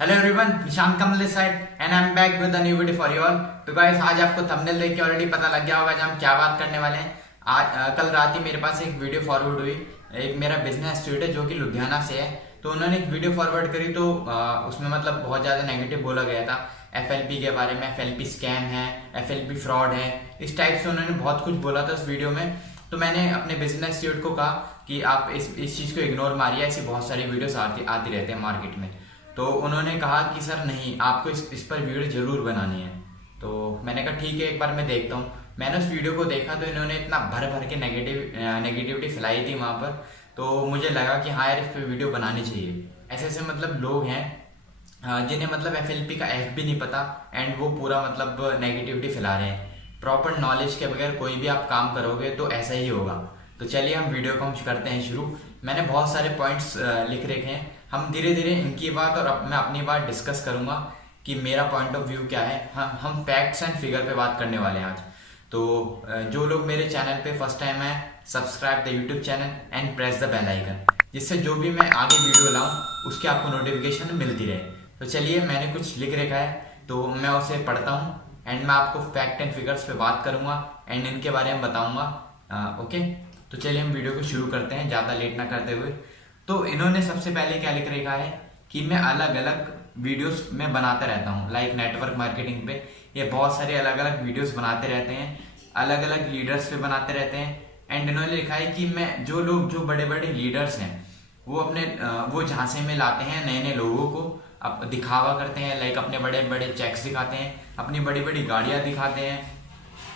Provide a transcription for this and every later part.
Hello everyone, Nishant Kamal this side and I am back with a new video for you all. तो guys, आज आपको thumbnail देख के already पता लग गया होगा आज हम क्या बात करने वाले हैं। आज कल रात ही मेरे पास एक वीडियो फॉरवर्ड हुई। एक मेरा बिजनेस स्टूडेंट है जो कि लुधियाना से है, तो उन्होंने एक वीडियो फॉरवर्ड करी। तो उसमें मतलब बहुत ज़्यादा नेगेटिव बोला गया था एफएलपी के बारे में। एफएलपी स्कैम है, एफएलपी फ्रॉड है, इस टाइप से उन्होंने बहुत कुछ बोला था उस वीडियो में। तो मैंने अपने बिजनेस स्टूडेंट को कहा कि आप इस चीज़ को इग्नोर मारिए, ऐसी बहुत सारी वीडियोस आती रहते हैं मार्केट में। तो उन्होंने कहा कि सर नहीं, आपको इस पर वीडियो जरूर बनानी है। तो मैंने कहा ठीक है, एक बार मैं देखता हूँ। मैंने उस वीडियो को देखा तो इन्होंने इतना भर भर के नेगेटिविटी फैलाई थी वहाँ पर। तो मुझे लगा कि हाँ यार, इस पर वीडियो बनानी चाहिए। ऐसे ऐसे मतलब लोग हैं जिन्हें मतलब एफएलपी का एफ भी नहीं पता एंड वो पूरा मतलब नेगेटिविटी फैला रहे हैं। प्रॉपर नॉलेज के बगैर कोई भी आप काम करोगे तो ऐसा ही होगा। तो चलिए हम वीडियो को हम करते हैं शुरू। मैंने बहुत सारे पॉइंट्स लिख रखे हैं। हम धीरे धीरे इनकी बात और मैं अपनी बात डिस्कस करूंगा कि मेरा पॉइंट ऑफ व्यू क्या है। हम फैक्ट्स एंड फिगर पे बात करने वाले हैं आज। तो जो लोग मेरे चैनल पे फर्स्ट टाइम है, subscribe the YouTube channel and press the bell icon, जिससे जो भी मैं आगे वीडियो लाऊं उसकी आपको नोटिफिकेशन मिलती रहे। तो चलिए, मैंने कुछ लिख रखा है तो मैं उसे पढ़ता हूँ एंड मैं आपको फैक्ट एंड फिगर्स पे बात करूंगा एंड इनके बारे में बताऊंगा। ओके, तो चलिए हम वीडियो को शुरू करते हैं ज़्यादा लेट ना करते हुए। तो इन्होंने सबसे पहले क्या लिख रखा है कि मैं अलग अलग वीडियोस में बनाता रहता हूँ। लाइक नेटवर्क मार्केटिंग पे ये बहुत सारे अलग अलग वीडियोस बनाते रहते हैं, अलग अलग लीडर्स पे बनाते रहते हैं। एंड इन्होंने लिखा है कि मैं जो बड़े बड़े लीडर्स हैं वो अपने वो झांसे में लाते हैं नए नए लोगों को, अब दिखावा करते हैं। लाइक अपने बड़े बड़े चेक्स दिखाते हैं, अपनी बड़ी बड़ी गाड़ियाँ दिखाते हैं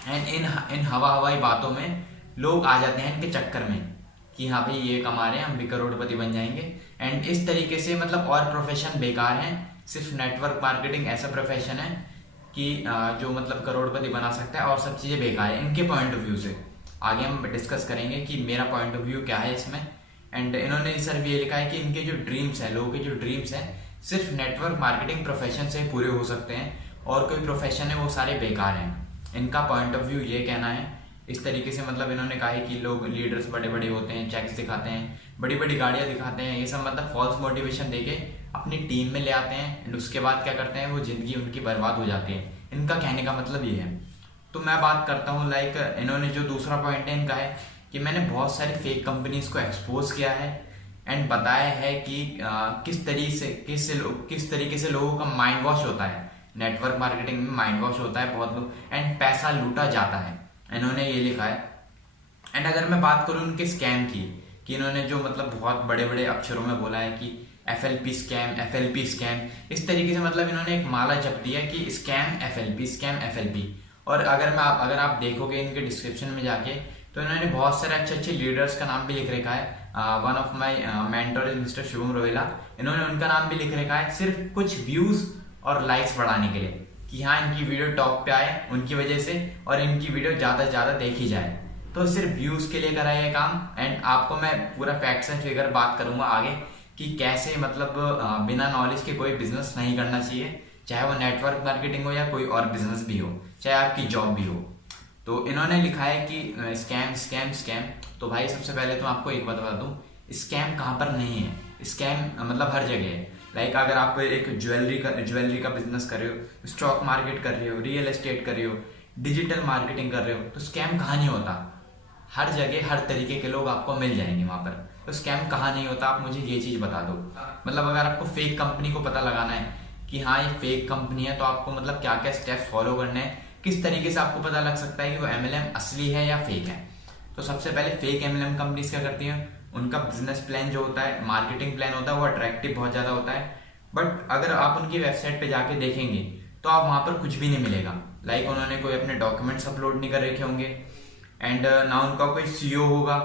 एंड इन हवाई बातों में लोग आ जाते हैं इनके चक्कर में कि हाँ भाई ये कमा रहे हैं, हम भी करोड़पति बन जाएंगे। एंड इस तरीके से मतलब और प्रोफेशन बेकार हैं। सिर्फ नेटवर्क मार्केटिंग ऐसा प्रोफेशन है कि जो मतलब करोड़पति बना सकता है, और सब चीज़ें बेकार है इनके पॉइंट ऑफ व्यू से। आगे हम डिस्कस करेंगे कि मेरा पॉइंट ऑफ व्यू क्या है इसमें। एंड इन्होंने सर ये लिखा है कि इनके जो ड्रीम्स हैं, लोगों के जो ड्रीम्स हैं सिर्फ नेटवर्क मार्केटिंग प्रोफेशन से पूरे हो सकते हैं, और कोई प्रोफेशन है वो सारे बेकार हैं। इनका पॉइंट ऑफ व्यू ये कहना है। इस तरीके से मतलब इन्होंने कहा है कि लोग लीडर्स बड़े बड़े होते हैं, चेक्स दिखाते हैं, बड़ी बड़ी गाड़ियाँ दिखाते हैं, ये सब मतलब फॉल्स मोटिवेशन देके अपनी टीम में ले आते हैं एंड उसके बाद क्या करते हैं, वो जिंदगी उनकी बर्बाद हो जाती है। इनका कहने का मतलब ये है। तो मैं बात करता हूँ, लाइक इन्होंने जो दूसरा पॉइंट है इनका है कि मैंने बहुत सारी फेक कंपनीज को एक्सपोज किया है एंड बताया है कि किस तरीके से लोगों का माइंड वॉश होता है। नेटवर्क मार्केटिंग में माइंड वॉश होता है बहुत लोग एंड पैसा लूटा जाता है, इन्होंने ये लिखा है। एंड अगर मैं बात करूँ उनके स्कैम की, कि इन्होंने जो मतलब बहुत बड़े बड़े अक्षरों में बोला है कि एफएलपी स्कैम, एफएलपी स्कैम, इस तरीके से मतलब इन्होंने एक माला जप दिया कि स्कैम एफएलपी, स्कैम एफएलपी। और अगर आप देखोगे इनके डिस्क्रिप्शन में जाके तो इन्होंने बहुत सारे अच्छे अच्छे लीडर्स का नाम भी लिख रखा है। One of my mentor is mister Shubham Rohila, इन्होंने उनका नाम भी लिख रखा है सिर्फ कुछ व्यूज और लाइक्स बढ़ाने के लिए, कि हाँ इनकी वीडियो टॉप पे आए उनकी वजह से और इनकी वीडियो ज़्यादा से ज़्यादा देखी जाए। तो सिर्फ व्यूज के लिए करा ये काम। एंड आपको मैं पूरा फैक्ट्स एंड फिगर बात करूंगा आगे कि कैसे मतलब बिना नॉलेज के कोई बिजनेस नहीं करना चाहिए, चाहे वो नेटवर्क मार्केटिंग हो या कोई और बिजनेस भी हो, चाहे आपकी जॉब भी हो। तो इन्होंने लिखा है कि स्कैम स्कैम स्कैम। तो भाई सबसे पहले तो आपको एक बात बता दूं, स्कैम कहाँ पर नहीं है। स्कैम मतलब हर जगह है। लाइक अगर आप एक ज्वेलरी का बिजनेस कर रहे हो, स्टॉक मार्केट कर रहे हो, रियल एस्टेट कर रहे हो, डिजिटल मार्केटिंग कर रहे हो, तो स्कैम कहाँ नहीं होता। हर जगह हर तरीके के लोग आपको मिल जाएंगे वहां पर। तो स्कैम कहाँ नहीं होता, आप मुझे ये चीज बता दो। मतलब अगर आपको फेक कंपनी को पता लगाना है कि हाँ ये फेक कंपनी है, तो आपको मतलब क्या क्या स्टेप्स फॉलो करने हैं, किस तरीके से आपको पता लग सकता है कि वो एमएलएम असली है या फेक है। तो सबसे पहले फेक एमएलएम कंपनीज क्या करती हैं, उनका बिजनेस प्लान जो होता है, मार्केटिंग प्लान होता है, वो अट्रैक्टिव बहुत ज्यादा होता है। बट अगर आप उनकी वेबसाइट पे जाके देखेंगे तो आप वहां पर कुछ भी नहीं मिलेगा। लाइक उन्होंने कोई अपने डॉक्यूमेंट्स अपलोड नहीं कर रखे होंगे एंड ना उनका कोई सीईओ होगा।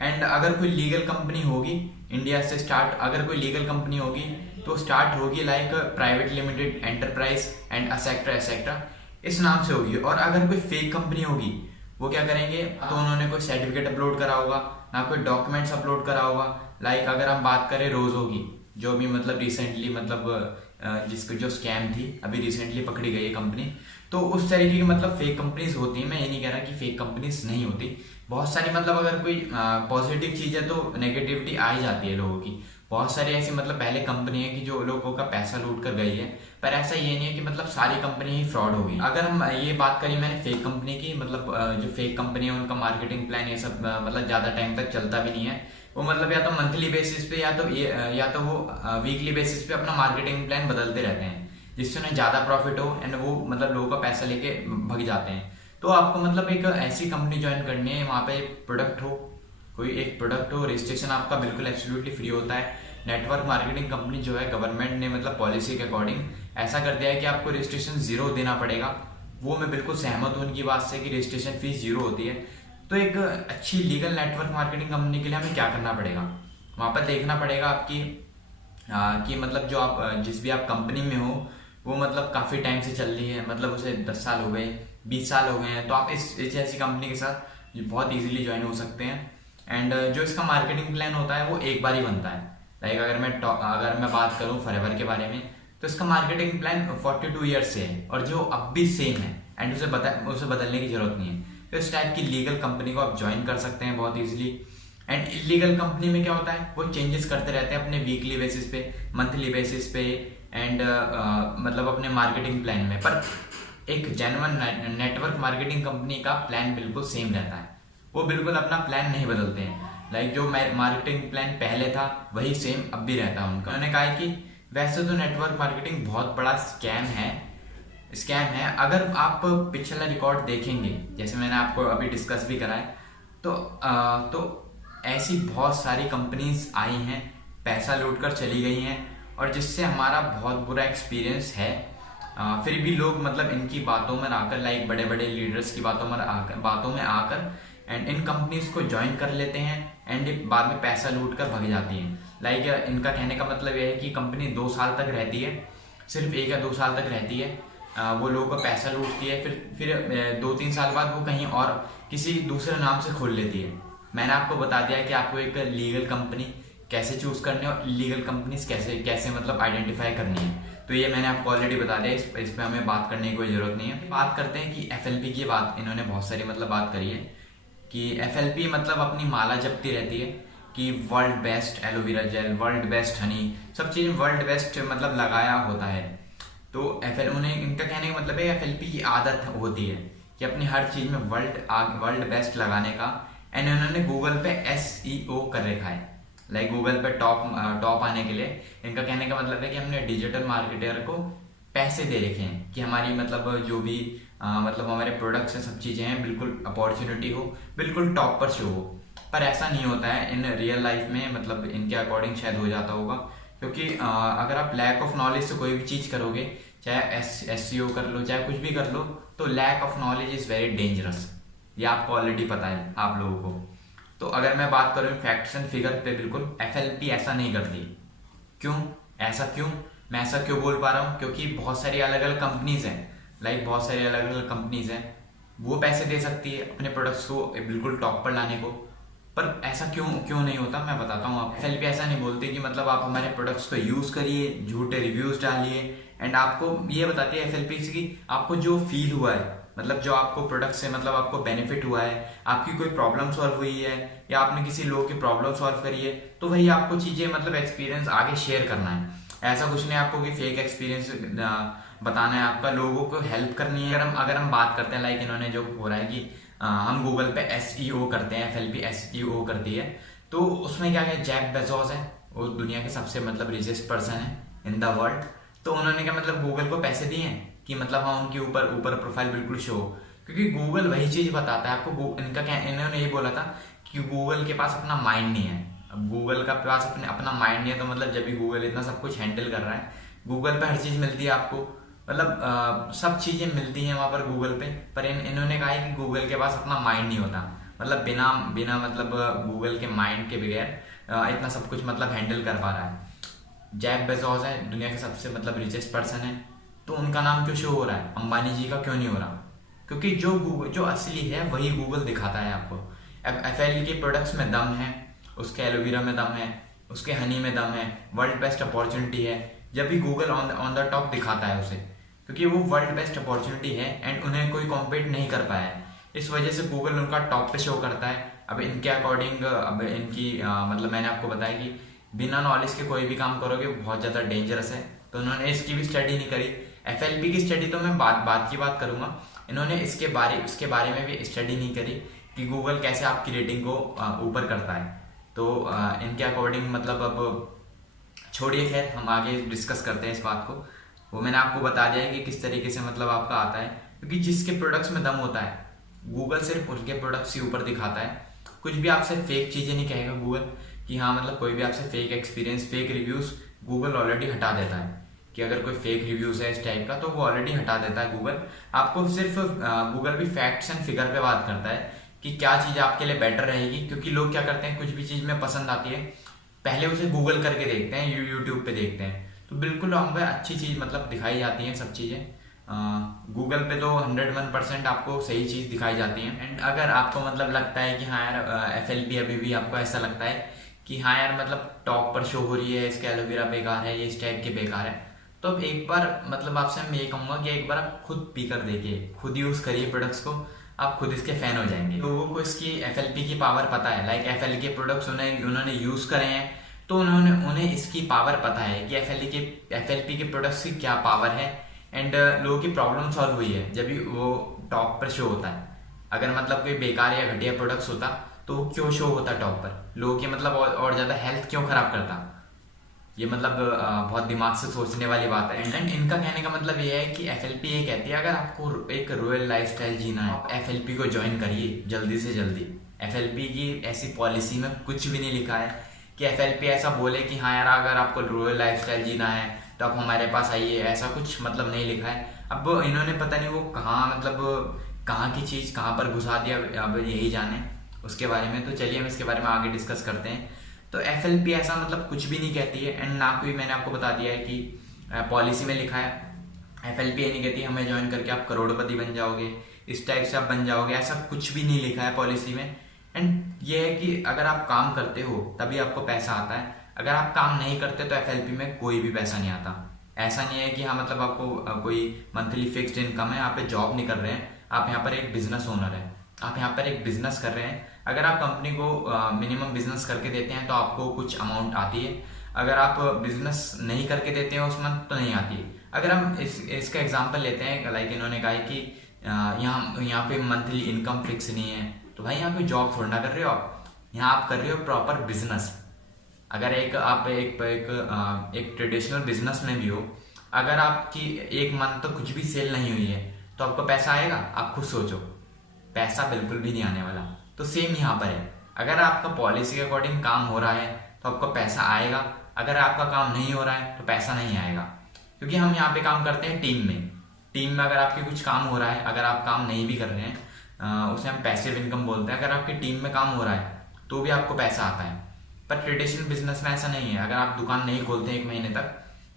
एंड अगर कोई लीगल कंपनी होगी इंडिया से स्टार्ट, अगर कोई लीगल कंपनी होगी तो स्टार्ट होगी like private limited enterprise and etcetera etcetera, इस नाम से होगी। और अगर कोई फेक कंपनी होगी वो क्या करेंगे, तो उन्होंने कोई सर्टिफिकेट अपलोड करा होगा, ना कोई डॉक्यूमेंट्स अपलोड करा होगा। लाइक अगर हम बात करें रोजो की, जो भी मतलब रिसेंटली मतलब जिसको जो स्कैम थी अभी रिसेंटली पकड़ी गई है कंपनी, तो उस तरीके की मतलब फेक कंपनीज होती है। मैं ये नहीं कह रहा कि फेक कंपनीज नहीं होती, बहुत सारी मतलब अगर कोई पॉजिटिव चीज है तो नेगेटिविटी आ ही जाती है लोगों की। बहुत सारी ऐसी मतलब पहले कंपनी है कि जो लोगों का पैसा लूट कर गई है, पर ऐसा ये नहीं है कि मतलब सारी कंपनी ही फ्रॉड हो गई। अगर हम ये बात करें मैंने फेक कंपनी की, मतलब जो फेक कंपनी है उनका मार्केटिंग प्लान ये सब मतलब ज़्यादा टाइम तक चलता भी नहीं है। वो मतलब या तो मंथली बेसिस पे या तो वो वीकली बेसिस पे अपना मार्केटिंग प्लान बदलते रहते हैं, जिससे उन्हें ज़्यादा प्रॉफिट हो एंड वो मतलब लोगों का पैसा लेके भग जाते हैं। तो आपको मतलब एक ऐसी कंपनी ज्वाइन करनी है, वहाँ पे प्रोडक्ट हो, कोई एक प्रोडक्ट हो, रजिस्ट्रेशन आपका बिल्कुल एब्सोल्युटली फ्री होता है। नेटवर्क मार्केटिंग कंपनी जो है गवर्नमेंट ने मतलब पॉलिसी के अकॉर्डिंग ऐसा कर दिया है कि आपको रजिस्ट्रेशन जीरो देना पड़ेगा। वो मैं बिल्कुल सहमत हूँ उनकी बात से कि रजिस्ट्रेशन फीस जीरो होती है। तो एक अच्छी लीगल नेटवर्क मार्केटिंग कंपनी के लिए हमें क्या करना पड़ेगा, वहाँ पर देखना पड़ेगा आपकी कि मतलब जो आप जिस भी आप कंपनी में हो वो मतलब काफ़ी टाइम से चल रही है, मतलब उसे 10 साल हो गए, 20 साल हो गए हैं, तो आप इस ऐसी कंपनी के साथ बहुत इजीली ज्वाइन हो सकते हैं। एंड जो इसका मार्केटिंग प्लान होता है वो एक बार ही बनता है। लाइक अगर मैं बात करूँ फॉरएवर के बारे में, तो इसका मार्केटिंग प्लान 42 ईयर्स से है और जो अब भी सेम है एंड उसे बदलने की जरूरत नहीं है। तो इस टाइप की लीगल कंपनी को आप ज्वाइन कर सकते हैं बहुत इजीली। एंड इलीगल कंपनी में क्या होता है, वो चेंजेस करते रहते हैं अपने वीकली बेसिस पे, मंथली बेसिस पे एंड मतलब अपने मार्केटिंग प्लान में। पर एक जेन्युइन नेटवर्क मार्केटिंग कंपनी का प्लान बिल्कुल सेम रहता है, वो बिल्कुल अपना प्लान नहीं बदलते हैं। लाइक जो मार्केटिंग प्लान पहले था वही सेम अब भी रहता है उनका। उन्होंने कहा है कि वैसे तो नेटवर्क मार्केटिंग बहुत बड़ा स्कैम है। अगर आप पिछला रिकॉर्ड देखेंगे, जैसे मैंने आपको अभी डिस्कस भी करा है, तो ऐसी बहुत सारी कंपनीज आई हैं, पैसा लूट कर चली गई हैं और जिससे हमारा बहुत बुरा एक्सपीरियंस है। फिर भी लोग मतलब इनकी बातों में आकर, लाइक बड़े बड़े लीडर्स की बातों में आकर एंड इन कंपनीज को ज्वाइन कर लेते हैं एंड बाद में पैसा लूट कर भग जाती हैं। लाइक इनका कहने का मतलब यह है कि कंपनी 2 साल तक रहती है, सिर्फ 1 या 2 साल तक रहती है, वो लोगों का पैसा लूटती है, फिर 2-3 साल बाद वो कहीं और किसी दूसरे नाम से खोल लेती है। मैंने आपको बता दिया कि आपको एक लीगल कंपनी कैसे चूज करनी है और लीगल कंपनीज कैसे मतलब आइडेंटिफाई करनी है। तो ये मैंने आपको ऑलरेडी बता दिया, इस पे हमें बात करने की कोई जरूरत नहीं है। बात करते हैं कि FLP की बात इन्होंने बहुत सारी मतलब बात करी है कि FLP मतलब अपनी माला जपती रहती है कि world best aloe vera gel, world best Honey, सब चीज़ वर्ल्ड बेस्ट मतलब लगाया होता है। तो उन्हें इनका कहने का मतलब है FLP की आदत होती है कि अपनी हर चीज़ में वर्ल्ड बेस्ट लगाने का। एंड उन्होंने गूगल पे SEO कर रखा है, लाइक गूगल पे टॉप आने के लिए। इनका कहने का मतलब है कि हमने डिजिटल मार्केटर को पैसे दे रखे हैं कि हमारी मतलब जो भी मतलब हमारे प्रोडक्ट्स हैं, सब चीज़ें हैं, बिल्कुल अपॉर्चुनिटी हो, बिल्कुल टॉप पर शो हो। पर ऐसा नहीं होता है इन रियल लाइफ में, मतलब इनके अकॉर्डिंग शायद हो जाता होगा, क्योंकि अगर आप लैक ऑफ नॉलेज से कोई भी चीज़ करोगे, चाहे SEO कर लो, चाहे कुछ भी कर लो, तो lack of knowledge is very dangerous. ये आपको ऑलरेडी पता है आप लोगों को। तो अगर मैं बात करूँ फैक्ट्स एंड फिगर पे, बिल्कुल FLP ऐसा नहीं करती। क्यों? मैं ऐसा क्यों बोल पा रहा हूँ? क्योंकि बहुत सारी अलग अलग कंपनीज हैं, लाइक बहुत सारी अलग अलग कंपनीज हैं, वो पैसे दे सकती है अपने प्रोडक्ट्स को बिल्कुल टॉप पर लाने को। पर ऐसा क्यों नहीं होता, मैं बताता हूँ आपको। FLP ऐसा नहीं बोलती कि मतलब आप हमारे प्रोडक्ट्स को यूज़ करिए, झूठे रिव्यूज डालिए, एंड आपको ये बताती है FLP की आपको जो फील हुआ है, मतलब जो आपको प्रोडक्ट से मतलब आपको बेनिफिट हुआ है, आपकी कोई प्रॉब्लम सॉल्व हुई है या आपने किसी लोग की प्रॉब्लम सॉल्व करी है, तो वही आपको चीज़ें मतलब एक्सपीरियंस आगे शेयर करना है। ऐसा कुछ नहीं आपको कि फेक एक्सपीरियंस बताना है, आपका लोगों को हेल्प करनी है। अगर हम बात करते हैं, लाइक इन्होंने जो हो रहा है कि हम गूगल पे SEO करते हैं, FLP SEO करती है, तो उसमें क्या है, जेफ बेजोस है, वो दुनिया के सबसे मतलब रिचेस्ट पर्सन है इन द वर्ल्ड। तो उन्होंने क्या मतलब गूगल को पैसे दिए हैं कि मतलब हाँ उनके ऊपर प्रोफाइल बिल्कुल शो, क्योंकि गूगल वही चीज बताता है आपको। इन्होंने ये बोला था कि गूगल के पास अपना माइंड नहीं है। अब गूगल का पास अपना माइंड नहीं है, तो मतलब जब भी गूगल इतना सब कुछ हैंडल कर रहा है, गूगल पे हर चीज मिलती है आपको, मतलब सब चीजें मिलती हैं वहां पर गूगल पे। पर इन्होंने कहा है कि गूगल के पास अपना माइंड नहीं होता, मतलब बिना मतलब गूगल के माइंड के बगैर इतना सब कुछ मतलब हैंडल कर पा रहा है। जेफ बेजोस है, दुनिया के सबसे मतलब रिचेस्ट पर्सन है, तो उनका नाम क्यों शो हो रहा है, अंबानी जी का क्यों नहीं हो रहा? क्योंकि जो असली है वही गूगल दिखाता है आपको। FLP के प्रोडक्ट्स में दम है, उसके एलोवेरा में दम है, उसके हनी में दम है, वर्ल्ड बेस्ट अपॉर्चुनिटी है, जब भी गूगल ऑन द टॉप दिखाता है उसे, क्योंकि वो वर्ल्ड बेस्ट अपॉर्चुनिटी है एंड उन्हें कोई कॉम्पीट नहीं कर पाया है, इस वजह से गूगल उनका टॉप पे शो करता है। अब इनके अकॉर्डिंग अब इनकी मतलब मैंने आपको बताया कि बिना नॉलेज के कोई भी काम करोगे बहुत ज़्यादा डेंजरस है। तो उन्होंने इसकी भी स्टडी नहीं करी। एफएलपी की स्टडी तो मैं बात करूँगा, इन्होंने उसके बारे में भी स्टडी नहीं करी कि गूगल कैसे आपकी रेटिंग को ऊपर करता है। तो इनके अकॉर्डिंग मतलब अब छोड़िए, खैर हम आगे डिस्कस करते हैं इस बात को। वो मैंने आपको बता दिया है कि किस तरीके से मतलब आपका आता है, क्योंकि जिसके प्रोडक्ट्स में दम होता है गूगल सिर्फ उनके प्रोडक्ट्स ही ऊपर दिखाता है। कुछ भी आपसे फेक चीज़ें नहीं कहेगा गूगल कि हाँ मतलब कोई भी आपसे fake experience, fake reviews Google already हटा देता है कि अगर कोई फेक रिव्यूज़ है इस टाइप का तो वो ऑलरेडी हटा देता है गूगल। आपको सिर्फ गूगल भी फैक्ट्स एंड फिगर पे बात करता है कि क्या चीज़ आपके लिए बेटर रहेगी। क्योंकि लोग क्या करते हैं, कुछ भी चीज़ में पसंद आती है पहले उसे गूगल करके देखते हैं, यूट्यूब पे देखते हैं, तो बिल्कुल हमें अच्छी चीज़ मतलब दिखाई जाती है सब चीज़ें। गूगल पे तो 101% आपको सही चीज़ दिखाई जाती है। एंड अगर आपको मतलब लगता है कि हाँ यार एफएलपी अभी भी आपको ऐसा लगता है कि हाँ यार मतलब टॉप पर शो हो रही है, इसके एलोवेरा बेकार है, ये इस टाइप के बेकार है, तो अब एक बार मतलब आपसे मैं ये कहूँगा कि एक बार आप खुद पी कर देखिए, खुद यूज़ करिए प्रोडक्ट्स को, आप खुद इसके फैन हो जाएंगे। लोगों को इसकी एफएलपी की पावर पता है, लाइक एफएल के प्रोडक्ट्स उन्होंने यूज़ करे हैं तो उन्हें इसकी पावर पता है कि एफएलपी के प्रोडक्ट्स की क्या पावर है। एंड लोगों की प्रॉब्लम सॉल्व हुई है जब भी वो टॉप पर शो होता है। अगर मतलब कोई बेकार या घटिया प्रोडक्ट्स होता तो वो क्यों शो होता टॉप पर, लोगों की मतलब और ज़्यादा हेल्थ क्यों खराब करता। ये मतलब बहुत दिमाग से सोचने वाली बात है। एंड इनका कहने का मतलब ये है कि एफएलपी ये कहती है अगर आपको एक रॉयल लाइफस्टाइल जीना है आप एफएलपी को ज्वाइन करिए जल्दी से जल्दी। एफएलपी की ऐसी पॉलिसी में कुछ भी नहीं लिखा है कि एफएलपी ऐसा बोले कि हाँ यार अगर आपको रॉयल लाइफस्टाइल जीना है तो आप हमारे पास आइए, ऐसा कुछ मतलब नहीं लिखा है। अब इन्होंने पता नहीं वो कहाँ की चीज़ कहाँ पर घुसा दिया, अब यही जाने उसके बारे में। तो चलिए हम इसके बारे में आगे डिस्कस करते हैं। तो एफएलपी ऐसा मतलब कुछ भी नहीं कहती है, एंड ना कोई मैंने आपको बता दिया है कि पॉलिसी में लिखा है। एफएलपी ये नहीं कहती हमें ज्वाइन करके आप करोड़पति बन जाओगे, इस टाइप से आप बन जाओगे, ऐसा कुछ भी नहीं लिखा है पॉलिसी में। एंड ये है कि अगर आप काम करते हो तभी आपको पैसा आता है, अगर आप काम नहीं करते तो एफएलपी में कोई भी पैसा नहीं आता। ऐसा नहीं है कि हाँ मतलब आपको कोई मंथली फिक्स्ड इनकम है, आप पे जॉब नहीं कर रहे हैं, आप यहाँ पर एक बिजनेस ओनर है, आप यहाँ पर एक बिजनेस कर रहे हैं। अगर आप कंपनी को मिनिमम बिजनेस करके देते हैं तो आपको कुछ अमाउंट आती है, अगर आप बिजनेस नहीं करके देते हैं उस मंथ तो नहीं आती है। अगर हम इसका एग्जांपल लेते हैं, लाइक इन्होंने कहा है कि यहाँ पे मंथली इनकम फिक्स नहीं है, तो भाई यहाँ कोई जॉब थोड़ा ना कर रहे हो आप, यहाँ आप कर रहे हो प्रॉपर बिजनेस। अगर आप एक ट्रेडिशनल बिजनेस में भी हो, अगर आपकी एक मंथ तो कुछ भी सेल नहीं हुई है तो आपको पैसा आएगा? आप खुद सोचो, पैसा बिल्कुल भी नहीं आने वाला। तो सेम यहाँ पर है, अगर आपका पॉलिसी के अकॉर्डिंग काम हो रहा है तो आपको पैसा आएगा, अगर आपका काम नहीं हो रहा है तो पैसा नहीं आएगा। क्योंकि हम यहाँ पे काम करते हैं टीम में अगर आपके कुछ काम हो रहा है, अगर आप काम नहीं भी कर रहे हैं उसे हम पैसिव इनकम बोलते हैं। अगर आपकी टीम में काम हो रहा है तो भी आपको पैसा आता है। पर ट्रेडिशनल बिजनेस में ऐसा नहीं है, अगर आप दुकान नहीं खोलते 1 महीने तक,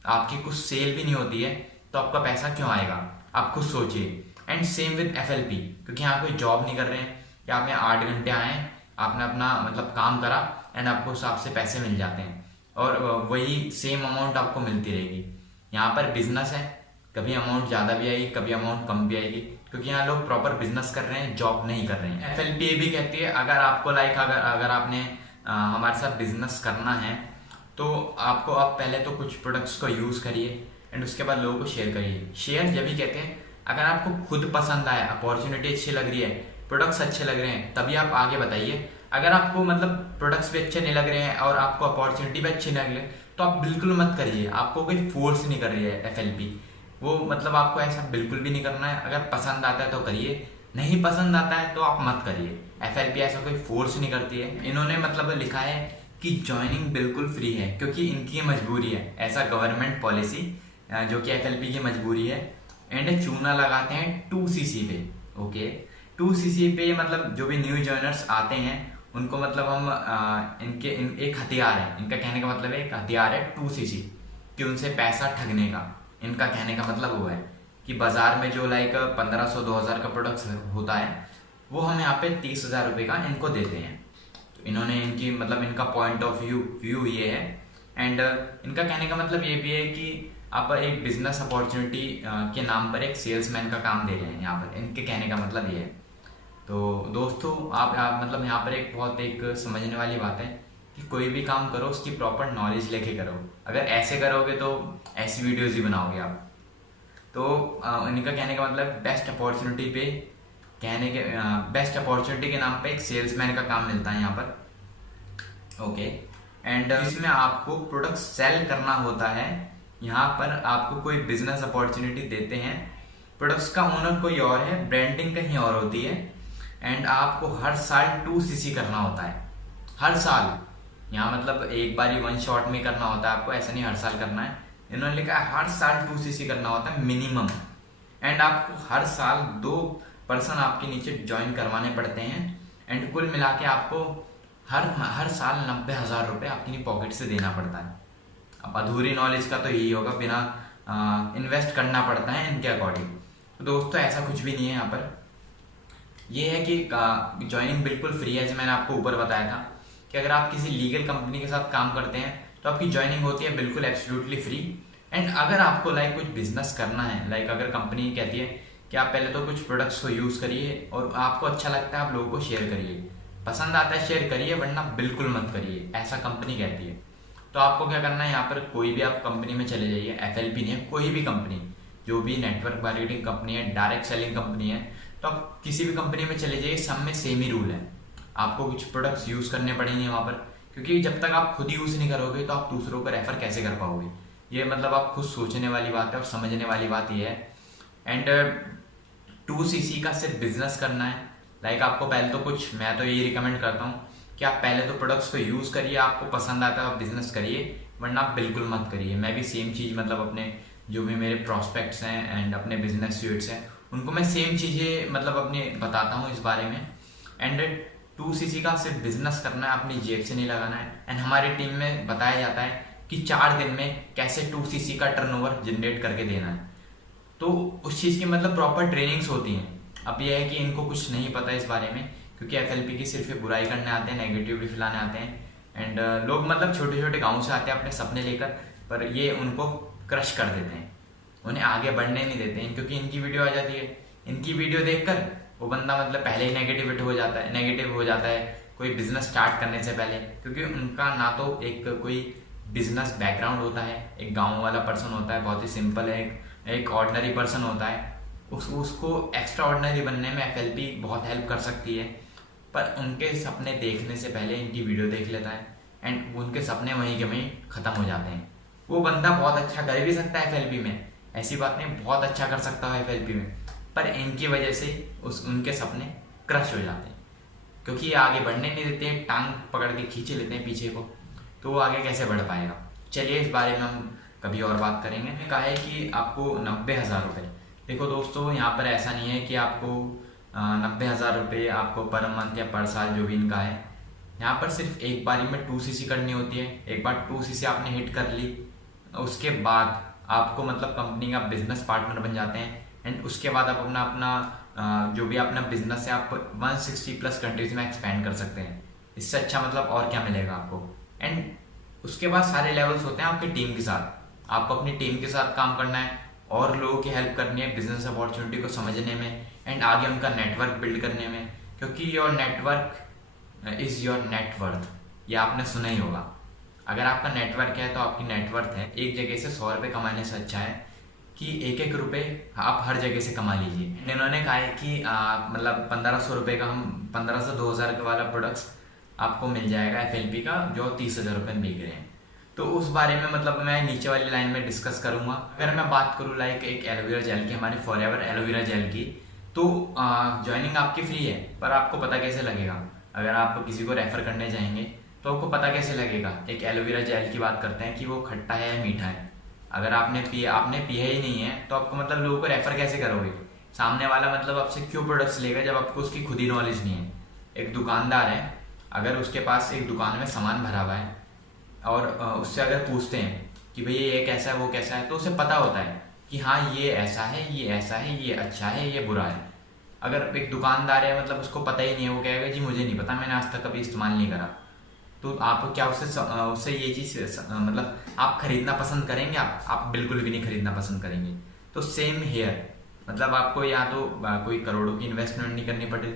आपकी कुछ सेल भी नहीं होती है तो आपका पैसा क्यों आएगा, आप खुद सोचिए। एंड सेम विद एफएलपी, क्योंकि यहाँ कोई जॉब नहीं कर रहे हैं कि आप यहाँ 8 घंटे आए, आपने अपना मतलब काम करा एंड आपको उस हिसाब से पैसे मिल जाते हैं और वही सेम अमाउंट आपको मिलती रहेगी। यहाँ पर बिजनेस है, कभी अमाउंट ज़्यादा भी आएगी, कभी अमाउंट कम भी आएगी, क्योंकि यहाँ लोग प्रॉपर बिजनेस कर रहे हैं, जॉब नहीं कर रहे हैं। एफएलपी ये भी कहती है अगर आपको अगर आपने हमारे साथ बिजनेस करना है तो आप पहले तो कुछ प्रोडक्ट्स को यूज़ करिए एंड उसके बाद लोगों को शेयर करिए। शेयर जब भी कहते हैं अगर आपको खुद पसंद आया, अपॉर्चुनिटी अच्छी लग रही है, प्रोडक्ट्स अच्छे लग रहे हैं, तभी आप आगे बताइए। अगर आपको मतलब प्रोडक्ट्स भी अच्छे नहीं लग रहे हैं और आपको अपॉर्चुनिटी भी अच्छी नहीं लग रही है तो आप बिल्कुल मत करिए। आपको कोई फोर्स नहीं कर रही है एफएलपी, वो मतलब आपको ऐसा बिल्कुल भी नहीं करना है। अगर पसंद आता है तो करिए, नहीं पसंद आता है तो आप मत करिए। एफएलपी ऐसा कोई फोर्स नहीं करती है। इन्होंने मतलब लिखा है कि ज्वाइनिंग बिल्कुल फ्री है क्योंकि इनकी मजबूरी है, ऐसा गवर्नमेंट पॉलिसी जो कि एफएलपी की मजबूरी है। एंड चूना लगाते हैं 2cc पे। ओके, 2cc पे मतलब जो भी न्यू जॉइनर्स आते हैं उनको मतलब हम एक हथियार है, इनका कहने का मतलब है एक हथियार है 2cc कि उनसे पैसा ठगने का। इनका कहने का मतलब वो है कि बाजार में जो लाइक 1500-2000 का प्रोडक्ट होता है वो हम यहाँ पे 30,000 रुपये का इनको देते हैं। तो इन्होंने इनका पॉइंट ऑफ व्यू ये है। एंड इनका कहने का मतलब ये भी है कि आप एक बिजनेस अपॉर्चुनिटी के नाम पर एक सेल्समैन का काम दे रहे हैं। यहाँ पर इनके कहने का मतलब ये है। तो दोस्तों आप मतलब यहाँ पर एक बहुत समझने वाली बात है कि कोई भी काम करो उसकी प्रॉपर नॉलेज लेके करो। अगर ऐसे करोगे तो ऐसी वीडियोस ही बनाओगे आप। तो उनका कहने का मतलब बेस्ट अपॉर्चुनिटी पे बेस्ट अपॉर्चुनिटी के नाम पे एक सेल्समैन का काम मिलता है यहाँ पर। ओके, एंड इसमें आपको प्रोडक्ट सेल करना होता है। यहाँ पर आपको कोई बिजनेस अपॉर्चुनिटी देते हैं, प्रोडक्ट्स का ओनर कोई और है, ब्रांडिंग कहीं और होती है, एंड आपको हर साल 2cc करना होता है। हर साल, यहाँ मतलब एक बारी वन शॉट में करना होता है आपको, ऐसा नहीं हर साल करना है। इन्होंने लिखा है हर साल 2cc करना होता है मिनिमम, एंड आपको हर साल 2 पर्सन आपके नीचे ज्वाइन करवाने पड़ते हैं, एंड कुल मिला के आपको हर साल 90,000 रुपये आपकी पॉकेट से देना पड़ता है। अब अधूरी नॉलेज का तो यही होगा, बिना इन्वेस्ट करना पड़ता है इनके अकॉर्डिंग। तो दोस्तों ऐसा कुछ भी नहीं है यहाँ पर। ये है कि ज्वाइनिंग बिल्कुल फ्री है, जैसे मैंने आपको ऊपर बताया था कि अगर आप किसी लीगल कंपनी के साथ काम करते हैं तो आपकी ज्वाइनिंग होती है बिल्कुल एब्सोल्युटली फ्री। एंड अगर आपको कुछ बिजनेस करना है, अगर कंपनी कहती है कि आप पहले तो कुछ प्रोडक्ट्स को यूज़ करिए और आपको अच्छा लगता है आप लोगों को शेयर करिए, पसंद आता है शेयर करिए, वरना बिल्कुल मत करिए, ऐसा कंपनी कहती है। तो आपको क्या करना है, यहाँ पर कोई भी आप कंपनी में चले जाइए, FLP नहीं है, कोई भी कंपनी, जो भी नेटवर्क मार्केटिंग कंपनी है, डायरेक्ट सेलिंग कंपनी है, तो आप किसी भी कंपनी में चले जाइए, सब में सेम ही रूल है। आपको कुछ प्रोडक्ट्स यूज़ करने पड़ेंगे वहाँ पर, क्योंकि जब तक आप खुद यूज़ नहीं करोगे तो आप दूसरों को रेफर कैसे कर पाओगे। ये मतलब आप खुद सोचने वाली बात है और समझने वाली बात ये है। एंड 2cc का सिर्फ बिजनेस करना है। आपको पहले तो कुछ, मैं तो यही रिकमेंड करता हूँ कि आप पहले तो प्रोडक्ट्स को यूज़ करिए, आपको पसंद आता है आप बिजनेस करिए, वरना आप बिल्कुल मत करिए। मैं भी सेम चीज़ मतलब अपने जो भी मेरे प्रॉस्पेक्ट्स हैं एंड अपने बिजनेस स्यूट्स हैं उनको मैं सेम चीज़ें मतलब अपने बताता हूँ इस बारे में। एंड 2cc का सिर्फ बिजनेस करना है, अपनी जेब से नहीं लगाना है। एंड हमारी टीम में बताया जाता है कि 4 दिन में कैसे 2cc का टर्नओवर जनरेट करके देना है। तो उस चीज़ की मतलब प्रॉपर ट्रेनिंग्स होती हैं। अब यह है कि इनको कुछ नहीं पता इस बारे में, क्योंकि FLP की सिर्फ ये बुराई करने आते हैं, नेगेटिविटी फैलाने आते हैं। एंड लोग मतलब छोटे छोटे गाँव से आते हैं अपने सपने लेकर, पर ये उनको क्रश कर देते हैं, उन्हें आगे बढ़ने नहीं देते हैं, क्योंकि इनकी वीडियो आ जाती है। इनकी वीडियो देखकर वो बंदा मतलब पहले ही नेगेटिव हो जाता है कोई बिजनेस स्टार्ट करने से पहले, क्योंकि उनका ना तो एक कोई बिजनेस बैकग्राउंड होता है, एक गाँव वाला पर्सन होता है, बहुत ही सिंपल है, एक ऑर्डिनरी पर्सन होता है। उसको एक्स्ट्रा ऑर्डिनरी बनने में FLP बहुत हेल्प कर सकती है, पर उनके सपने देखने से पहले इनकी वीडियो देख लेता है, एंड उनके सपने वहीं के वहीं ख़त्म हो जाते हैं। वो बंदा बहुत अच्छा कर भी सकता है FLP में, ऐसी बात नहीं, बहुत अच्छा कर सकता है FLP में, पर इनकी वजह से उनके सपने क्रश हो जाते हैं, क्योंकि ये आगे बढ़ने नहीं देते हैं, टांग पकड़ के खींच लेते हैं पीछे को, तो वो आगे कैसे बढ़ पाएगा। चलिए इस बारे में हम कभी और बात करेंगे। कहा है कि आपको 90,000 रुपये, देखो दोस्तों यहाँ पर ऐसा नहीं है कि आपको 90,000 रुपये आपको पर मंथ या पर साल जो भी इनका है, यहाँ पर सिर्फ एक बारी में 2cc करनी होती है। एक बार 2cc आपने हिट कर ली, उसके बाद आपको मतलब कंपनी का बिजनेस पार्टनर बन जाते हैं, एंड उसके बाद आप अपना जो भी अपना बिजनेस है आप 160+ कंट्रीज में एक्सपेंड कर सकते हैं। इससे अच्छा मतलब और क्या मिलेगा आपको। एंड उसके बाद सारे लेवल्स होते हैं आपकी टीम के साथ, आपको अपनी टीम के साथ काम करना है और लोगों की हेल्प करनी है बिजनेस अपॉर्चुनिटी को समझने में, एंड आगे उनका नेटवर्क बिल्ड करने में, क्योंकि your network is your net worth, ये आपने सुना ही होगा। अगर आपका नेटवर्क है तो आपकी नेटवर्थ है। एक जगह से 100 रुपये कमाने से अच्छा है कि 1-1 रुपये आप हर जगह से कमा लीजिए। इन्होंने कहा है कि मतलब 1500 रुपये का, हम 1500 से 2000 के वाला प्रोडक्ट्स आपको मिल जाएगा FLP का, जो 30,000 रुपये में बिक रहे हैं। तो उस बारे में मतलब मैं नीचे वाली लाइन में डिस्कस करूंगा। अगर मैं बात करूँ एक एलोवेरा जेल की, हमारे फॉरएवर एलोवेरा जेल की, तो ज्वाइनिंग आपकी फ्री है, पर आपको पता कैसे लगेगा। अगर आप किसी को रेफर करने जाएंगे तो आपको पता कैसे लगेगा। एक एलोवेरा जेल की बात करते हैं कि वो खट्टा है या मीठा है। अगर आपने पिया ही नहीं है तो आपको मतलब लोगों को रेफर कैसे करोगे। सामने वाला मतलब आपसे क्यों प्रोडक्ट्स लेगा जब आपको उसकी खुद ही नॉलेज नहीं है। एक दुकानदार है, अगर उसके पास एक दुकान में सामान भरा हुआ है और उससे अगर पूछते हैं कि भैया ये कैसा है वो कैसा है, तो उसे पता होता है कि हाँ ये ऐसा है, ये ऐसा है, ये अच्छा है, ये बुरा है। अगर एक दुकानदार है मतलब उसको पता ही नहीं है, वो कहेगा जी मुझे नहीं पता, मैंने आज तक कभी इस्तेमाल नहीं करा। तो आप क्या उससे ये चीज़ मतलब आप खरीदना पसंद करेंगे? आप बिल्कुल भी नहीं खरीदना पसंद करेंगे। तो सेम हेयर, मतलब आपको या तो कोई करोड़ों की इन्वेस्टमेंट नहीं करनी पड़े,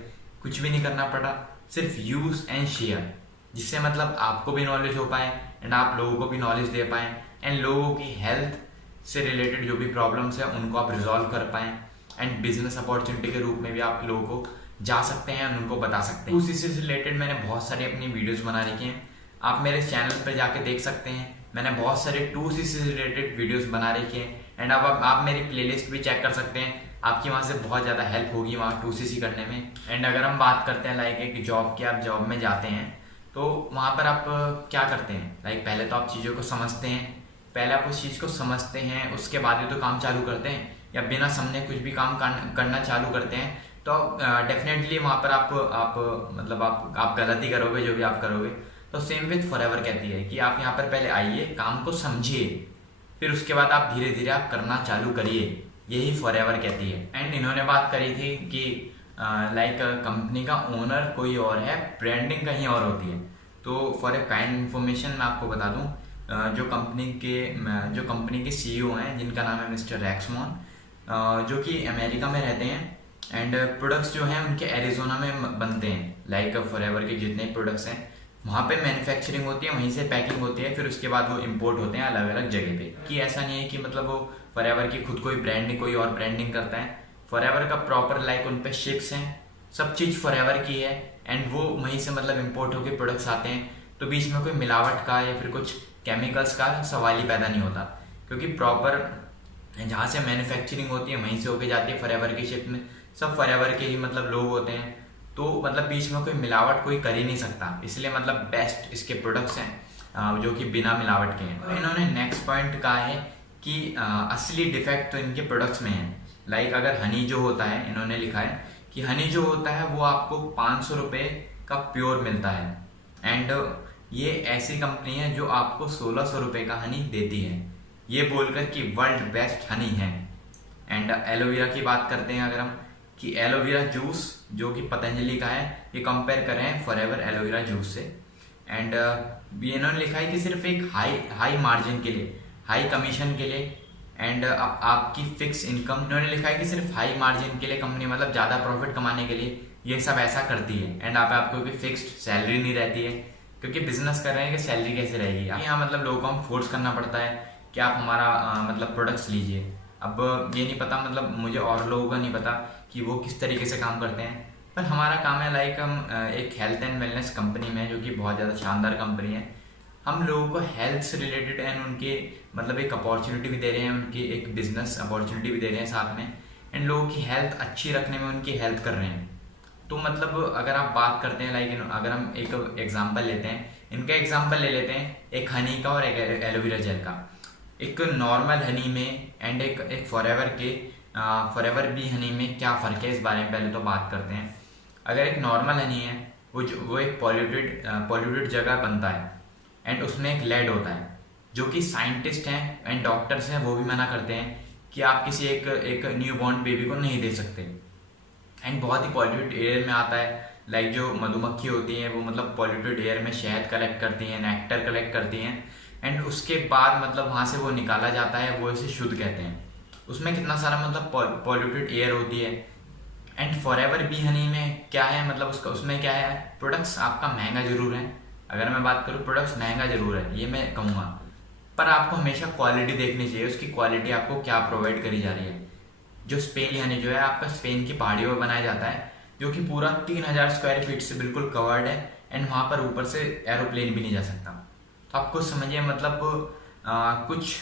कुछ भी नहीं करना पड़ा, सिर्फ यूज एंड शेयर। जिससे मतलब आपको भी नॉलेज हो पाए एंड आप लोगों को भी नॉलेज दे पाएँ एंड लोगों की हेल्थ से रिलेटेड जो भी प्रॉब्लम्स है उनको आप रिजॉल्व कर पाएँ एंड बिजनेस अपॉर्चुनिटी के रूप में भी आप लोगों को जा सकते हैं, उनको बता सकते हैं। उसी से रिलेटेड मैंने बहुत सारी अपनी वीडियोस बना रखी हैं, आप मेरे चैनल पर जाके देख सकते हैं। मैंने बहुत सारे 2C से रिलेटेड वीडियोस बना रखी हैं एंड अब आप मेरी प्लेलिस्ट भी चेक कर सकते हैं, आपकी वहाँ से बहुत ज़्यादा हेल्प होगी वहाँ 2CC करने में। एंड अगर हम बात करते हैं लाइक एक जॉब की, आप जॉब में जाते हैं तो वहाँ पर आप क्या करते हैं, लाइक पहले तो आप चीज़ों को समझते हैं, पहले आप उस चीज़ को समझते हैं, उसके बाद ही तो काम चालू करते हैं, या बिना समझे कुछ भी काम करना चालू करते हैं तो डेफिनेटली वहाँ पर आप मतलब आप गलती करोगे जो भी आप करोगे। तो सेम विथ फॉरएवर कहती है कि आप यहाँ पर पहले आइए, काम को समझिए, फिर उसके बाद आप धीरे धीरे आप करना चालू करिए, यही फॉरएवर कहती है। एंड इन्होंने बात करी थी कि लाइक कंपनी का ओनर कोई और है, ब्रांडिंग कहीं और होती है। तो फॉर ए काइंड इन्फॉर्मेशन मैं आपको बता दूं, जो कंपनी के CEO हैं जिनका नाम है मिस्टर रैक्समोन, जो कि अमेरिका में रहते हैं एंड प्रोडक्ट्स जो हैं उनके एरिजोना में बनते हैं। लाइक फॉरएवर के जितने प्रोडक्ट्स हैं वहाँ पे मैन्युफैक्चरिंग होती है, वहीं से पैकिंग होती है, फिर उसके बाद वो इंपोर्ट होते हैं अलग अलग जगह पे। कि ऐसा नहीं है कि मतलब वो फॉरएवर की खुद कोई ब्रांडिंग कोई और ब्रांडिंग करता है, फॉरएवर का प्रॉपर लाइक उन पे शिप्स हैं, सब चीज़ फॉरएवर की है एंड वो वहीं से मतलब इम्पोर्ट होकर प्रोडक्ट्स आते हैं। तो बीच में कोई मिलावट का या फिर कुछ केमिकल्स का सवाल ही पैदा नहीं होता, क्योंकि प्रॉपर जहाँ से मैन्युफैक्चरिंग होती है वहीं से होके जाती है फॉरएवर की शिप में, सब फॉरएवर के ही मतलब लोग होते हैं। तो मतलब बीच में कोई मिलावट कोई कर ही नहीं सकता, इसलिए मतलब बेस्ट इसके प्रोडक्ट्स हैं जो कि बिना मिलावट के हैं। तो इन्होंने नेक्स्ट पॉइंट कहा है कि असली डिफेक्ट तो इनके प्रोडक्ट्स में है। लाइक अगर हनी जो होता है, इन्होंने लिखा है कि हनी जो होता है वो आपको 500 रुपये का प्योर मिलता है एंड ये ऐसी कंपनी है जो आपको 1600 रुपये का हनी देती है, ये बोलकर कि वर्ल्ड बेस्ट हनी है। एंड एलोवेरा की बात करते हैं अगर हम, कि एलोवेरा जूस जो कि पतंजलि का है, ये कंपेयर कर रहे हैं फॉरएवर एलोवेरा जूस से। एंड इन्होंने लिखा है कि सिर्फ एक हाई मार्जिन के लिए, हाई कमीशन के लिए एंड आपकी फिक्स इनकम, इन्होंने लिखा है कि सिर्फ हाई मार्जिन के लिए कंपनी मतलब ज़्यादा प्रॉफिट कमाने के लिए ये सब ऐसा करती है एंड आपको कोई फिक्स्ड सैलरी नहीं रहती है, क्योंकि बिजनेस कर रहे हैं कि सैलरी कैसे रहेगी। यहाँ मतलब लोगों को हम फोर्स करना पड़ता है कि आप हमारा मतलब प्रोडक्ट्स लीजिए। अब ये नहीं पता, मतलब मुझे और लोगों का नहीं पता कि वो किस तरीके से काम करते हैं, पर हमारा काम है लाइक हम एक हेल्थ एंड वेलनेस कंपनी में, जो कि बहुत ज़्यादा शानदार कंपनी है, हम लोगों को हेल्थ से रिलेटेड एंड उनके मतलब एक अपॉर्चुनिटी भी दे रहे हैं, उनकी एक बिजनेस अपॉर्चुनिटी भी दे रहे हैं साथ में, एंड लोगों की हेल्थ अच्छी रखने में उनकी हेल्प कर रहे हैं। तो मतलब अगर आप बात करते हैं लाइक अगर हम एक एग्जांपल लेते हैं, इनका एग्जांपल ले लेते हैं एक हनी का और एक एलोवेरा जेल का। एक नॉर्मल हनी में एंड एक फॉरएवर बी हनी में क्या फ़र्क है, इस बारे में पहले तो बात करते हैं। अगर एक नॉर्मल हनी है वो एक पॉल्यूटेड जगह बनता है एंड उसमें एक लेड होता है, जो कि साइंटिस्ट हैं एंड डॉक्टर्स हैं वो भी मना करते हैं कि आप किसी एक न्यू बॉर्न बेबी को नहीं दे सकते। एंड बहुत ही पॉल्यूटेड एयर में आता है, लाइक जो मधुमक्खी होती हैं वो मतलब पॉल्यूटेड एयर में शहद कलेक्ट करती हैं, नेक्टर कलेक्ट करती हैं एंड उसके बाद मतलब वहाँ से वो निकाला जाता है, वो इसे शुद्ध कहते हैं। उसमें कितना सारा मतलब पॉल्यूटेड एयर होती है। एंड फॉरएवर बी हनी में क्या है, मतलब उसमें क्या है, प्रोडक्ट्स आपका महंगा जरूर है, अगर मैं बात करूँ प्रोडक्ट्स महंगा जरूर है ये मैं कहूँगा, पर आपको हमेशा क्वालिटी देखनी चाहिए, उसकी क्वालिटी आपको क्या प्रोवाइड करी जा रही है। जो स्पेन हनी जो है आपका स्पेन की पहाड़ियों में बनाया जाता है, जो कि पूरा 3000 स्क्वायर फीट से बिल्कुल कवर्ड है एंड वहाँ पर ऊपर से एरोप्लेन भी नहीं जा सकता। तो आपको समझिए मतलब कुछ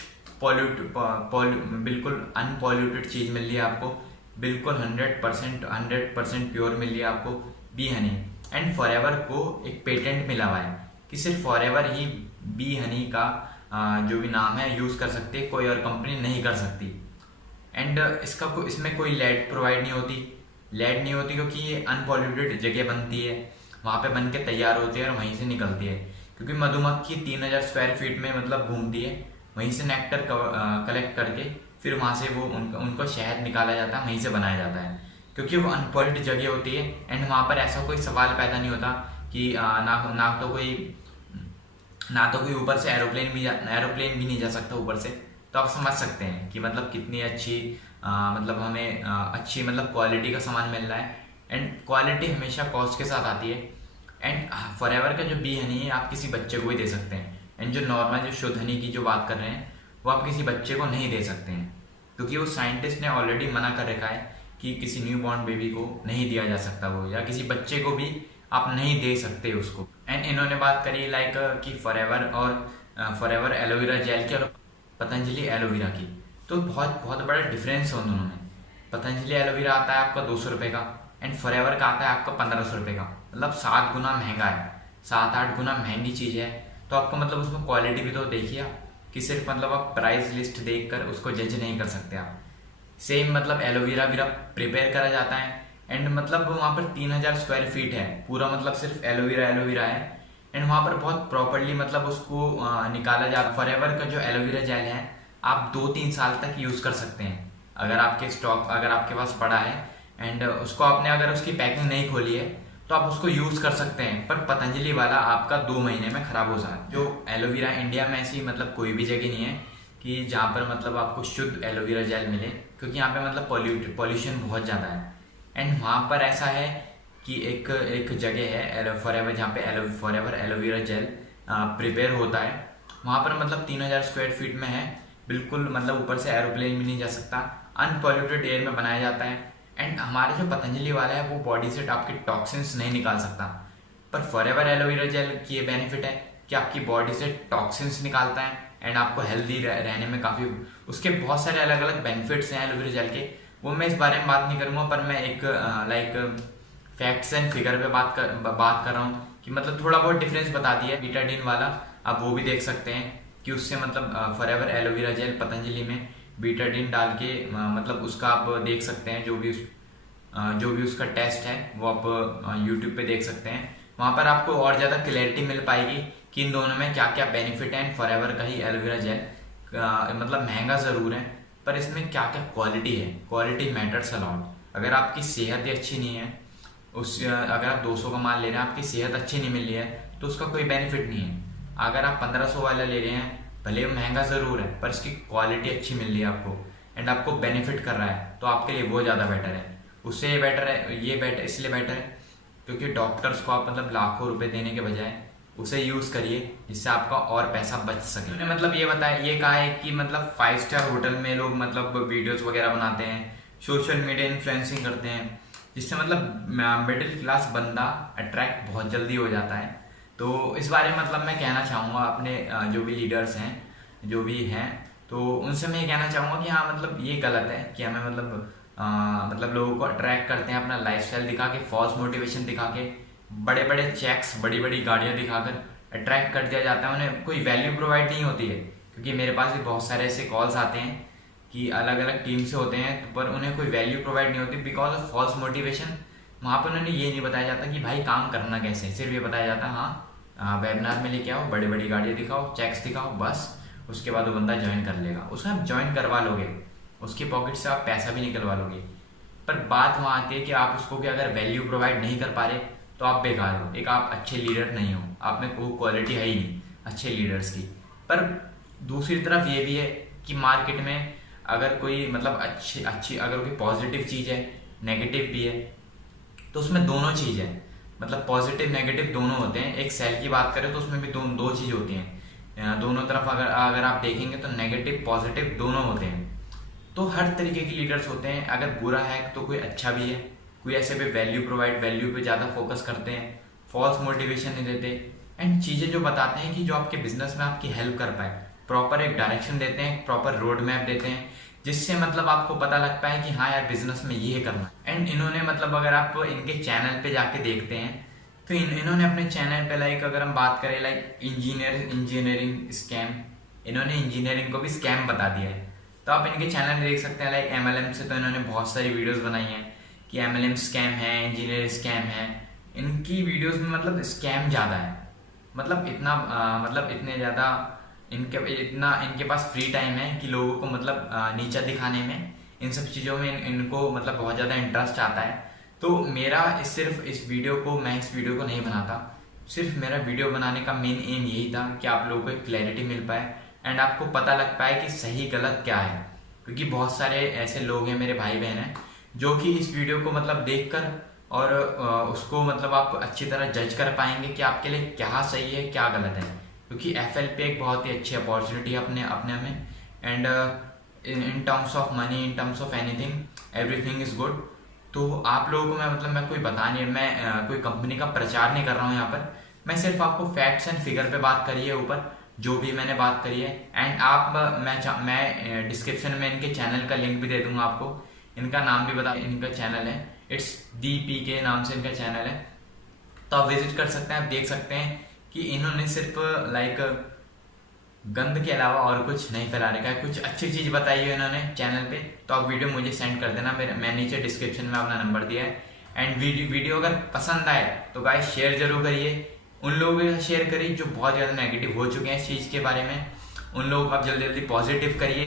बिल्कुल अनपॉल्यूटेड चीज़ मिल रही है आपको, बिल्कुल 100% प्योर मिल रही है आपको बी हनी। एंड फॉरएवर को एक पेटेंट मिला हुआ है कि सिर्फ फॉरएवर ही बी हनी का जो भी नाम है यूज़ कर सकती है, कोई और कंपनी नहीं कर सकती। एंड इसमें कोई लेड प्रोवाइड नहीं होती क्योंकि ये अनपॉल्यूटेड जगह बनती है, वहाँ पे बन के तैयार होती है और वहीं से निकलती है, क्योंकि मधुमक्खी 3000 स्क्वायर फीट में मतलब घूमती है, वहीं से नेक्टर कलेक्ट करके फिर वहाँ से वो उनको शहद निकाला जाता है, वहीं से बनाया जाता है, क्योंकि वो अनपॉल्यूटेड जगह होती है। एंड वहाँ पर ऐसा कोई सवाल पैदा नहीं होता कि ना तो कोई ऊपर से एरोप्लेन भी नहीं जा सकता ऊपर से। तो आप समझ सकते हैं कि मतलब कितनी अच्छी मतलब हमें अच्छी मतलब क्वालिटी का सामान मिल रहा है। एंड क्वालिटी हमेशा कॉस्ट के साथ आती है एंड फॉरएवर का जो बी हनी है आप किसी बच्चे को भी दे सकते हैं, एंड जो नॉर्मल जो शुद्ध हनी की जो बात कर रहे हैं वो आप किसी बच्चे को नहीं दे सकते हैं, क्योंकि वो साइंटिस्ट ने ऑलरेडी मना कर रखा है कि किसी न्यू बॉर्न बेबी को नहीं दिया जा सकता वो, या किसी बच्चे को भी आप नहीं दे सकते उसको। एंड इन्होंने बात करी लाइक कि फॉरएवर और फॉरएवर एलोवेरा जेल की और पतंजलि एलोवेरा की, तो बहुत बहुत बड़ा डिफरेंस है उन दोनों में। पतंजलि एलोवेरा आता है आपका 200 रुपये का, एंड फॉरएवर का आता है आपका 1500 रुपये का, मतलब 7 गुना महंगा है, 7-8 गुना महंगी चीज़ है। तो आपको मतलब उसमें क्वालिटी भी तो देखिए आप, कि सिर्फ मतलब आप प्राइस लिस्ट देखकर उसको जज नहीं कर सकते आप। सेम मतलब एलोवेरा भी प्रिपेयर करा जाता है, एंड मतलब वहाँ पर 3000 स्क्वायर फीट है पूरा, मतलब सिर्फ एलोवेरा एलोवेरा है, एंड वहाँ पर बहुत प्रॉपरली मतलब उसको निकाला जाता। फॉरएवर का जो एलोवेरा जेल है आप 2-3 साल तक यूज़ कर सकते हैं, अगर आपके स्टॉक अगर आपके पास पड़ा है, एंड उसको आपने अगर उसकी पैकिंग नहीं खोली है तो आप उसको यूज़ कर सकते हैं। पर पतंजलि वाला आपका 2 महीने में ख़राब हो सकता है। जो एलोवेरा इंडिया में ऐसी मतलब कोई भी जगह नहीं है कि जहाँ पर मतलब आपको शुद्ध एलोवेरा जेल मिले, क्योंकि यहाँ पे मतलब पॉल्यूशन बहुत ज़्यादा है। एंड वहाँ पर ऐसा है कि एक जगह है फॉरएवर, जहाँ पे फॉरएवर एलोवेरा जेल प्रिपेयर होता है, वहाँ पर मतलब 3000 स्क्वायर फीट में है, बिल्कुल मतलब ऊपर से एरोप्लेन भी नहीं जा सकता, अनपॉल्यूटेड एयर में बनाया जाता है। एंड हमारे जो पतंजलि वाला है वो बॉडी से आपके टॉक्सिन्स नहीं निकाल सकता, पर फॉरएवर एलोवेरा जेल की ये बेनिफिट है कि आपकी बॉडी से टॉक्सिन्स निकालता है, एंड आपको हेल्दी रहने में काफ़ी उसके बहुत सारे अलग अलग बेनिफिट्स हैं एलोवेरा जेल के, वो मैं इस बारे में बात नहीं करूँगा। पर मैं एक लाइक फैक्ट्स एंड फिगर पे बात कर रहा हूँ कि मतलब थोड़ा बहुत डिफरेंस बता दिया। बीटाडीन वाला आप वो भी देख सकते हैं कि उससे मतलब फॉरएवर एलोवेरा जेल पतंजलि में बीटाडीन डाल के मतलब उसका आप देख सकते हैं, जो भी उसका टेस्ट है वो आप यूट्यूब पे देख सकते हैं। वहाँ पर आपको और ज़्यादा क्लैरिटी मिल पाएगी कि इन दोनों में क्या क्या बेनिफिट है। फॉरएवर का ही एलोवेरा जेल मतलब महंगा ज़रूर है, पर इसमें क्या क्या क्वालिटी है, क्वालिटी मैटर्स अलॉट। अगर आपकी सेहत ही अच्छी नहीं है, अगर आप 200 का माल ले रहे हैं, आपकी सेहत अच्छी नहीं मिल रही है, तो उसका कोई बेनिफिट नहीं है। अगर आप 1500 वाला ले रहे हैं, भले महंगा ज़रूर है पर इसकी क्वालिटी अच्छी मिल रही है आपको, एंड आपको बेनिफिट कर रहा है, तो आपके लिए वो ज़्यादा बेटर है। उससे ये बेटर है, ये बेटर इसलिए बेटर है क्योंकि डॉक्टर्स को आप मतलब लाखों रुपए देने के बजाय उसे यूज़ करिए, जिससे आपका और पैसा बच सके। उन्होंने मतलब ये बताया, ये कहा है कि मतलब 5 स्टार होटल में लोग मतलब वीडियोज़ वगैरह बनाते हैं, सोशल मीडिया इन्फ्लुएंसिंग करते हैं, जिससे मतलब मिडिल क्लास बंदा अट्रैक्ट बहुत जल्दी हो जाता है। तो इस बारे में मतलब मैं कहना चाहूँगा अपने जो भी लीडर्स हैं, जो भी हैं, तो उनसे मैं ये कहना चाहूँगा कि हाँ मतलब ये गलत है कि हमें मतलब लोगों को अट्रैक्ट करते हैं अपना लाइफस्टाइल दिखा के, फॉल्स मोटिवेशन दिखा के, बड़े बड़े चेक्स, बड़ी बड़ी गाड़ियाँ दिखाकर अट्रैक्ट कर दिया जाता है। उन्हें कोई वैल्यू प्रोवाइड नहीं होती है, क्योंकि मेरे पास भी बहुत सारे ऐसे कॉल्स आते हैं कि अलग अलग टीम से होते हैं, पर उन्हें कोई वैल्यू प्रोवाइड नहीं होती बिकॉज ऑफ फॉल्स मोटिवेशन। वहाँ पर उन्हें ये नहीं बताया जाता कि भाई काम करना कैसे है, सिर्फ ये बताया जाता है हाँ वेबिनार में लेके आओ, बड़ी बड़ी गाड़ियाँ दिखाओ, चेक्स दिखाओ, बस उसके बाद वो बंदा ज्वाइन कर लेगा। उसे आप ज्वाइन करवा लोगे, उसकी पॉकेट से आप पैसा भी निकलवा लोगे, पर बात वहाँ आती है कि आप उसको भी अगर वैल्यू प्रोवाइड नहीं कर पा रहे तो आप बेकार हो, एक आप अच्छे लीडर नहीं हो, आप में कोई क्वालिटी है ही नहीं अच्छे लीडर्स की। पर दूसरी तरफ ये भी है कि मार्केट में अगर कोई मतलब अच्छी अगर कोई पॉजिटिव चीज़ है, नेगेटिव भी है, तो उसमें दोनों चीज़ है, मतलब पॉजिटिव नेगेटिव दोनों होते हैं। एक सेल की बात करें तो उसमें भी दो चीज़ होती हैं, दोनों तरफ अगर आप देखेंगे तो नेगेटिव पॉजिटिव दोनों होते हैं। तो हर तरीके के लीडर्स होते हैं, अगर बुरा है तो कोई अच्छा भी है, कोई ऐसे पे वैल्यू पे ज़्यादा फोकस करते हैं, फॉल्स मोटिवेशन नहीं देते, एंड चीज़ें जो बताते हैं कि जो आपके बिजनेस में आपकी हेल्प कर पाए, प्रॉपर एक डायरेक्शन देते हैं, प्रॉपर रोड मैप देते हैं, जिससे मतलब आपको पता लग पाए कि हाँ यार बिजनेस में ये करना। एंड इन्होंने मतलब अगर आप इनके चैनल पे जाके देखते हैं तो इन्होंने अपने चैनल पे लाइक अगर हम बात करें लाइक इंजीनियरिंग स्कैम, इन्होंने इंजीनियरिंग को भी स्कैम बता दिया है। तो आप इनके चैनल में देख सकते हैं लाइक MLM से, तो इन्होंने बहुत सारी वीडियोस बनाई हैं कि MLM स्कैम है, इंजीनियर स्कैम है। इनकी वीडियोस में मतलब स्कैम ज़्यादा है, मतलब इतने ज़्यादा इनके पास फ्री टाइम है कि लोगों को मतलब नीचा दिखाने में, इन सब चीज़ों में इनको मतलब बहुत ज़्यादा इंटरेस्ट आता है। तो मेरा सिर्फ इस वीडियो को नहीं बनाता, सिर्फ मेरा वीडियो बनाने का मेन एम यही था कि आप लोगों को एक क्लैरिटी मिल पाए एंड आपको पता लग पाए कि सही गलत क्या है। क्योंकि बहुत सारे ऐसे लोग हैं, मेरे भाई बहन हैं, जो कि इस वीडियो को मतलब देखकर और उसको मतलब आप अच्छी तरह जज कर पाएंगे कि आपके लिए क्या सही है क्या गलत है, क्योंकि FLP एक बहुत ही अच्छी अपॉर्चुनिटी है अपने अपने में। And in terms of money, in terms of anything, everything is good. तो आप लोगों को मैं कोई बता नहीं, मैं कोई कंपनी का प्रचार नहीं कर रहा हूँ यहाँ पर। मैं सिर्फ आपको फैक्ट्स एंड फिगर पे बात करी है ऊपर, जो भी मैंने बात करी है। एंड आप मैं डिस्क्रिप्शन में इनके चैनल का लिंक भी दे दूंगा आपको, इनका नाम भी बता, इनका चैनल है इट्स DP के नाम से इनका चैनल है, तो आप विजिट कर सकते हैं। आप देख सकते हैं कि इन्होंने सिर्फ लाइक गंद के अलावा और कुछ नहीं फैला रखा है, कुछ अच्छी चीज बताई है इन्होंने चैनल पे। तो आप वीडियो मुझे सेंड कर देना, मैं नीचे डिस्क्रिप्शन में अपना नंबर दिया है। एंड वीडियो अगर पसंद आए तो गाइस शेयर जरूर करिए, उन लोगों के साथ शेयर करिए जो बहुत ज़्यादा नेगेटिव हो चुके हैं इस चीज़ के बारे में, उन लोगों को आप जल्दी जल्दी पॉजिटिव करिए।